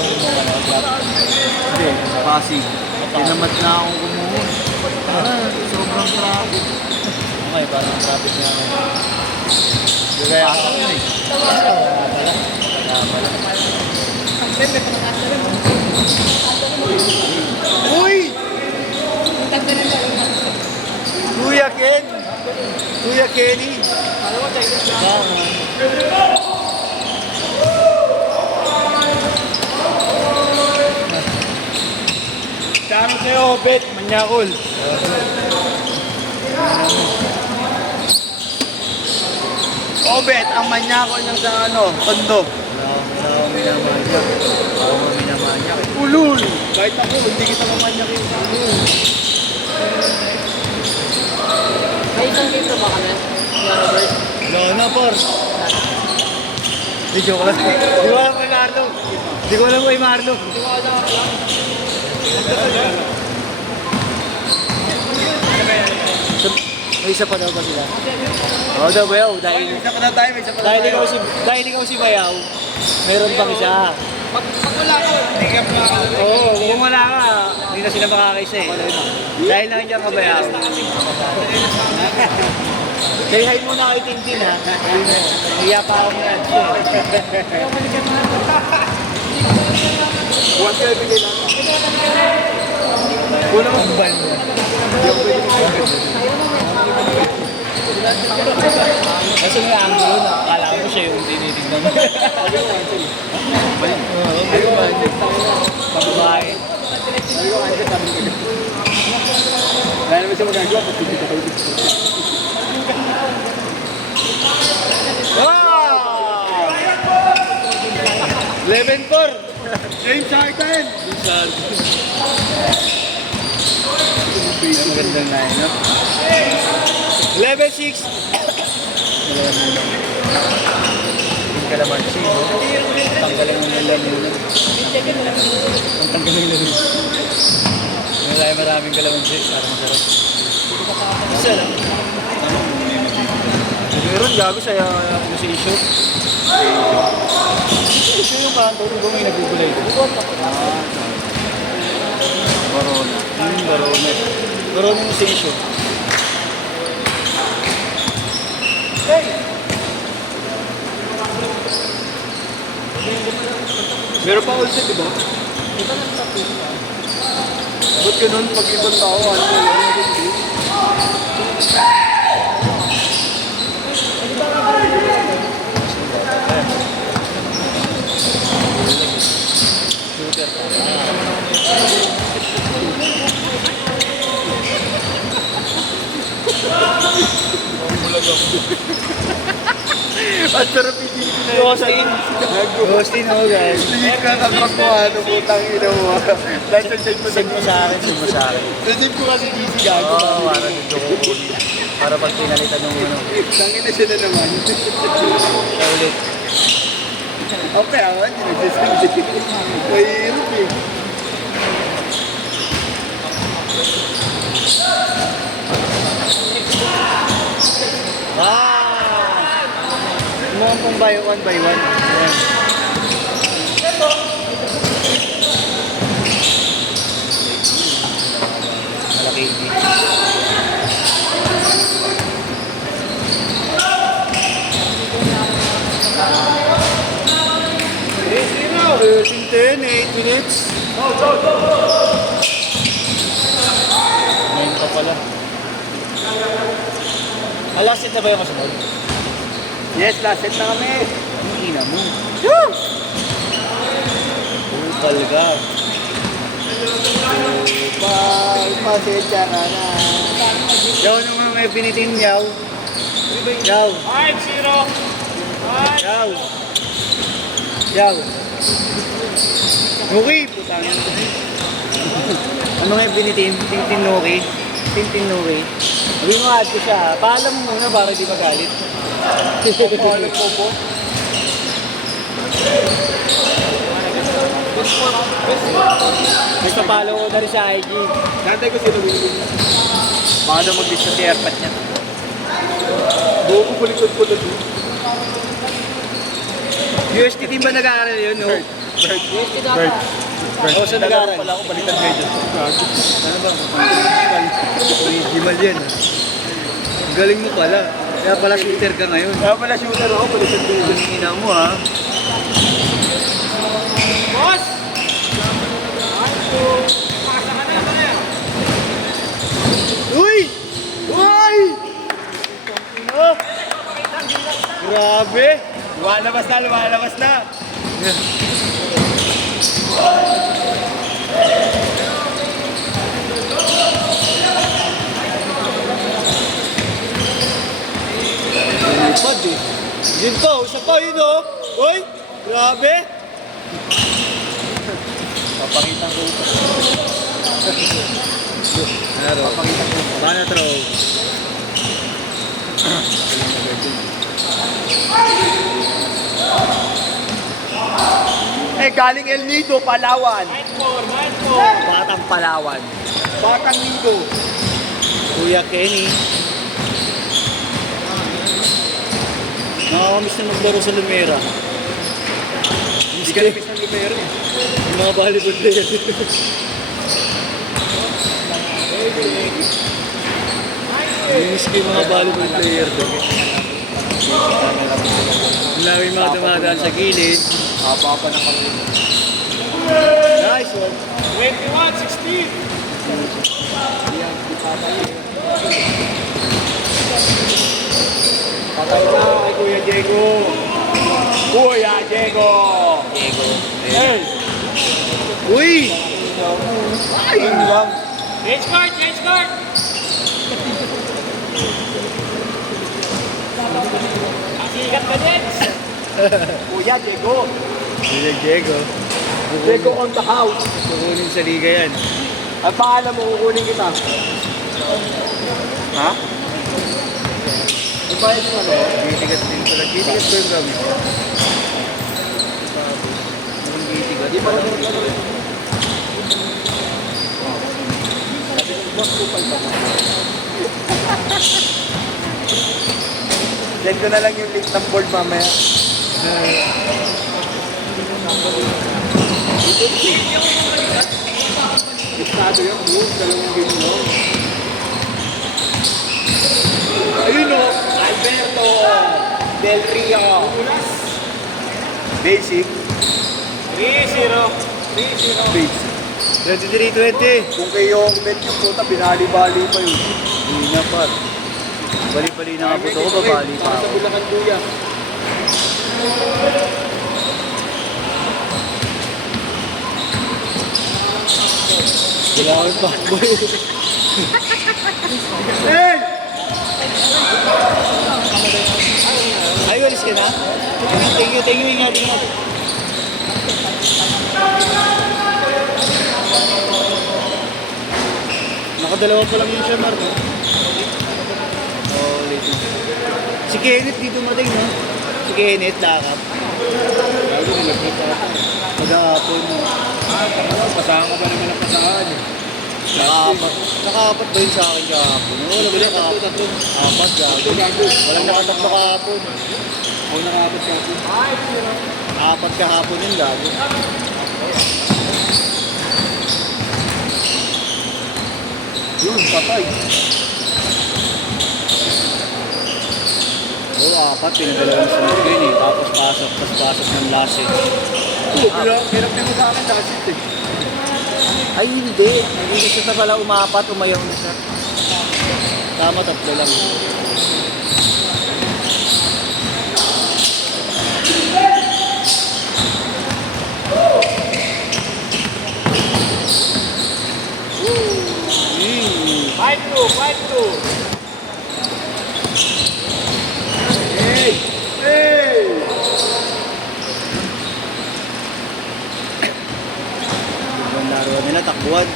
Hindi, Pasig. Tinamad na akong kumuhon. Sobrang traffic. Okay, parang traffic nga. Pasok yun eh. Uy! Kuya Ken! Kuya Kenny! Dami sa'yo, Bet, Manyakol. Bet, ang Manyakol ng sa ano, Tondo. Ulul! Kahit ako, hindi kita mamanyak yung ulul. May isang dito ba kami? Yung Robert? Wala na, par. Di joke lang. Di ko alam kay Marlo. Di ko alam kay Marlo. Hindi ko alam ako lang. May isa pa daw ba sila? Oo daw, Bayaw. Dahil isa pa na tayo, may isa pa na tayo. Dahil ikaw si Bayaw, meron pang isa. Pag wala ko, hindi ka pa ako. Oo, kung wala ka, hindi na sila makakaisa eh. Dahil nandiyan ka Bayaw. Say hi muna kay Tintin ha. Hiya pa ako yan. Huwag kayo bigay lang. Una mo. Hindi ako pwede Kasi may angulo na, akala mo siya yung tinitignan mo. Babae. Dahil naman siya magagawa, pag hindi ka kayo. Wow! 11-4! James Harden! Ang gandang na no? 11-6. Yung kalamansi, no? Tanggalin mo nila yun. Ang tanggalin nila yun. Maraming kalamansi. Parang masarap. Isa lang. Meron gago sa Accusation. Ito yung kanto. Ito may nagugulay doon. Corona. Barone. Barone yung station. Meron pa ulit, di ba? Ba't ganun pag ibang tao, ano hindi? At pero pipili na yun. Ghostin ako guys. Sige ka kapag mo ano, putang ina mo. Dahil send mo Send mo sa akin, send mo sa akin. Send ko kasi GC gago. Oo, para dito ko kunin. Para pag pinalitan ng ano. Tangin na siya na naman. Siya ulit. Okay, ako hindi nag-send. Mahirap eh. Mo kung buy one by one. Ayan. Malaki hindi. In 10, 8 minutes. Ngayon pa pala. Malasit na ba yung kasunod? Yes, last set na kami. Ang ina mo. Woo! Upal ka. Pasensya ka na. Yaw naman may pinitin yaw. Yaw. 5-0. Yaw. Yaw. Nuki. Putang ina. Ano nga yung pinitin? Tintin Nuki. Tintin Nuki. Hindi mo add ko siya. Paalam mo muna para di magalit. Paalam po po. May papalo ko na rin sa IG. Nantay ko sila Wilson. Baka daw mag-list sa airpad niya. Buo ko likod ko na doon. UST team ba nag-aaral yun? No? UST data. Bert. Oo, sa nag-aaral. Pala ako, balitan medyo. Ano ba? Original yan. Ang galing mo pala. Kaya pala shooter ka ngayon. Kaya pala shooter ako, balitan medyo. Ang ina mo ha. Boss! Uy! Uy! Oh! Grabe! Lumalabas na, lumalabas na. Lipad eh. Yun pa, isa pa yun oh. Uy! Grabe! Papakita ko. Ano? Papakita ko. Paano throw? Eh, galing El Nido, Palawan. Batang Palawan. Batang Nido. Kuya Kenny. Nakakamiss na maglaro sa Lumera. Hindi ka nabis ng numero eh. Yung mga volleyball player. Miss ko yung mga volleyball player doon. Ang laki yung mga dumadaan sa gilid. Haba pa ng kamay. Nice one. 21-16. Patay na kay Kuya Diego. Kuya Diego. Diego. Hey! Uy! Ay, yun lang. Change card! Change card! Sikat ka din! Kuya Diego. Kuya Diego. Diego on the house. Kukunin sa liga yan. Ang pangalan mo, kukunin kita. Ha? Ang bayad mo ano? Gitigat din pala. Gitigat ko yung gamit. Ang gitigat. Di pa naman ano rin. Sabi ng boss ko pa Send ko na lang yung link ng board mamaya. Estado yung move, dalawang game mo. Ayun o, Alberto Del Rio. Basic. 3-0. Basic. 23-20. Kung kayo ang bet yung puta, binali-bali pa yun. Hindi na pa. Bali-bali na nga po ito. Babali pa Para ako. sa Bulacan Kuya. Kailangan pa. Hey! Ay, walis ka na? Thank you. Ingat. Nakadalawa pa lang yung siya, Marco. Oh, late. Si Kenneth dito mating, no? Si Kenneth, lakap. Lalo nilagay pa ako. Mag-aapon. Pasahan ka ba naman ang pasahan eh? Nakaapat ba yun sa akin kahapon? Wala ba nakaapat? Apat, gago. Walang nakatatlo kahapon. Ako nakakapit ka ako. Apat kahapon yun, gago. Yun, patay. Oo, apat. Pinadalawan sa yun eh. Tapos pasok ng last eh. Hirap din mo sa akin dati eh. Ay, hindi. Hindi siya na pala umapat, umayaw na siya. Tama, tatlo lang. Fight through. Hey! Hey! Yung laro nila, takbuhan.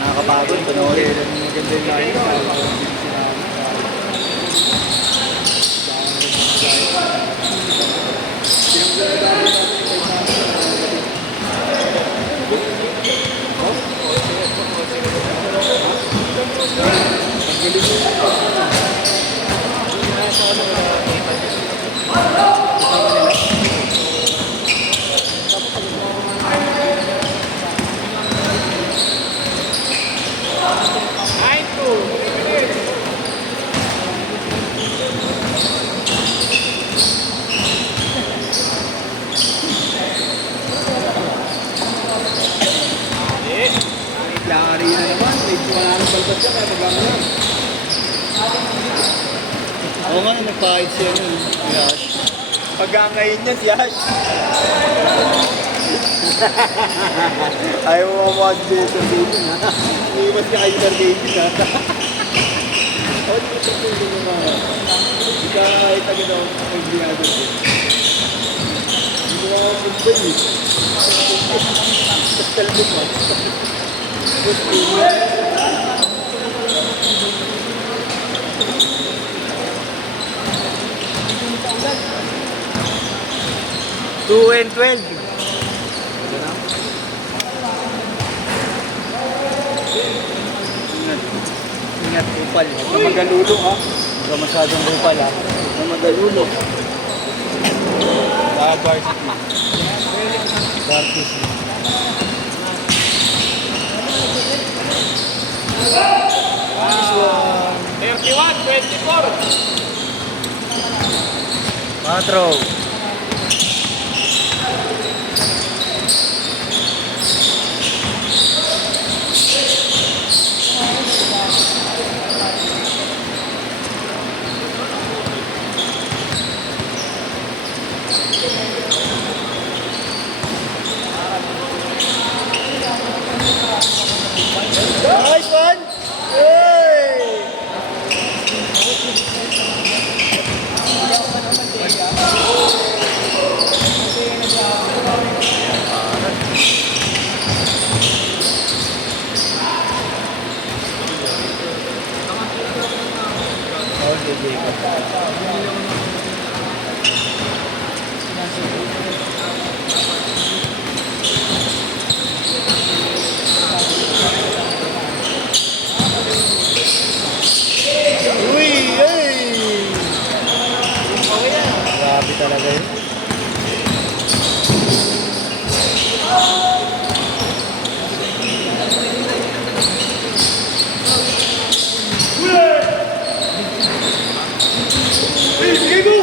Nakakapagod, panoorin. Maganda yung line. Butas siya, kaya maganda. Oo nga, nagpahid siya nun. Yash. Pag-aangayin niya si Ash. Ayaw mo mga Jason David ha. Iwas ka kay Sir David ha. O, di ko sa puso mo mga. Hindi ka kahit agad ako sa kaibigan din. Hindi ko ako football eh. Tapos talbog mo. Two and 12. Ingat. Ingat, upal. Huwag ka magalulo ha. Huwag ka masyadong upal ha. Huwag ka magalulo. Varsity. Bartis. Ah, 31-24. Patro. Nice one! Hey! Okay, Jacob. Uy! Hey! Grabe talaga yun. Hey, Diego!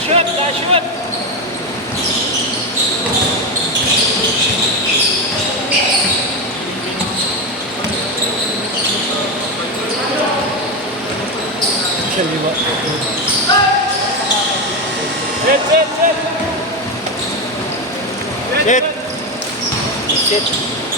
Shoot! Shoot! Sa lima. Set! Shit.